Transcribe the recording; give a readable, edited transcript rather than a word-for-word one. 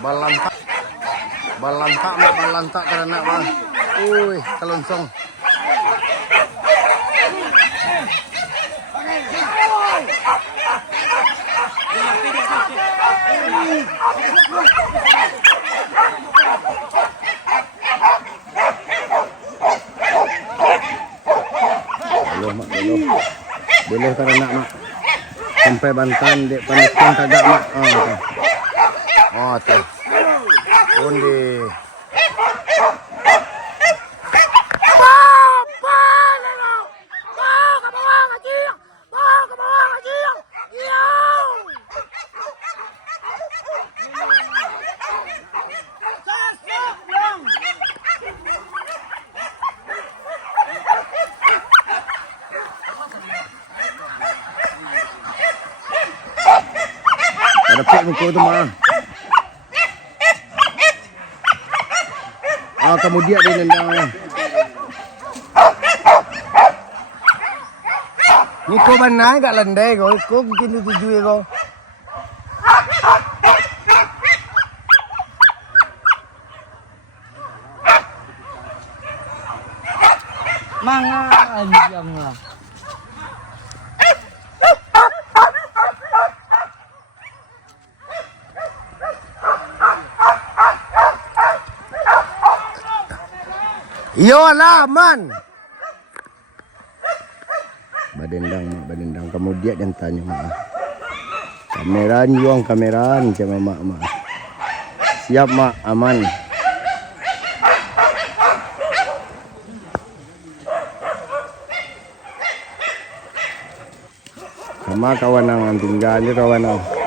Balantak. Balantak mak, balantak karena bang. Kalonsong. Belum mak, belum. Belum karena mak. Sampai Bantan dek panikkan kagak mak. Oh tuh. Undi. Ada pek muka tu mah. Kemudian dia nendang. Ni kau mana kat landai kau? Kau mungkin tujuh kau. Manga anjang lah. Yo lah man. Badendang mak, badendang. Kemudian dan tanya mak. Kameran juang kameran sama mak. Siap mak, aman. Sama kawan yang tinggal ni kawan.